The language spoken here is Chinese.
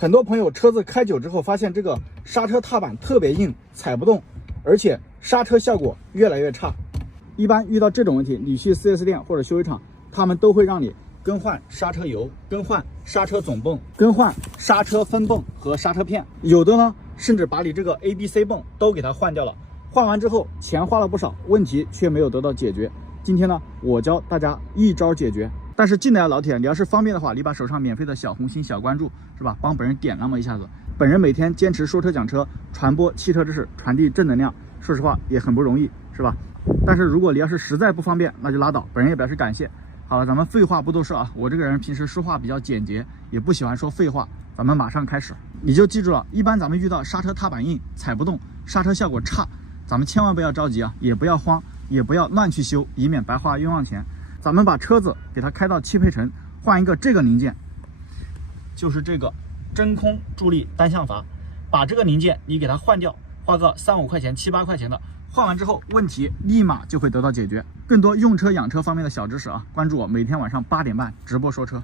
很多朋友车子开久之后，发现这个刹车踏板特别硬，踩不动，而且刹车效果越来越差。一般遇到这种问题，你去 4S 店或者修理厂，他们都会让你更换刹车油、更换刹车总泵、更换刹车分泵和刹车片，有的呢甚至把你这个 ABC 泵都给它换掉了。换完之后钱花了不少，问题却没有得到解决。今天呢，我教大家一招解决。但是进来的老铁，你要是方便的话，你把手上免费的小红心、小关注是吧，帮本人点那么一下子。本人每天坚持说车讲车，传播汽车知识，传递正能量，说实话也很不容易，是吧？但是如果你要是实在不方便，那就拉倒，本人也表示感谢。好了，咱们废话不多说啊，我这个人平时说话比较简洁，也不喜欢说废话，咱们马上开始。你就记住了，一般咱们遇到刹车踏板硬、踩不动、刹车效果差，咱们千万不要着急啊，也不要慌，也不要乱去修，以免白花冤枉钱。咱们把车子给它开到汽配城，换一个这个零件，就是这个真空助力单向阀，把这个零件你给它换掉，花个3、5块钱、7、8块钱的，换完之后问题立马就会得到解决。更多用车养车方面的小知识啊，关注我，每天晚上8点半直播说车。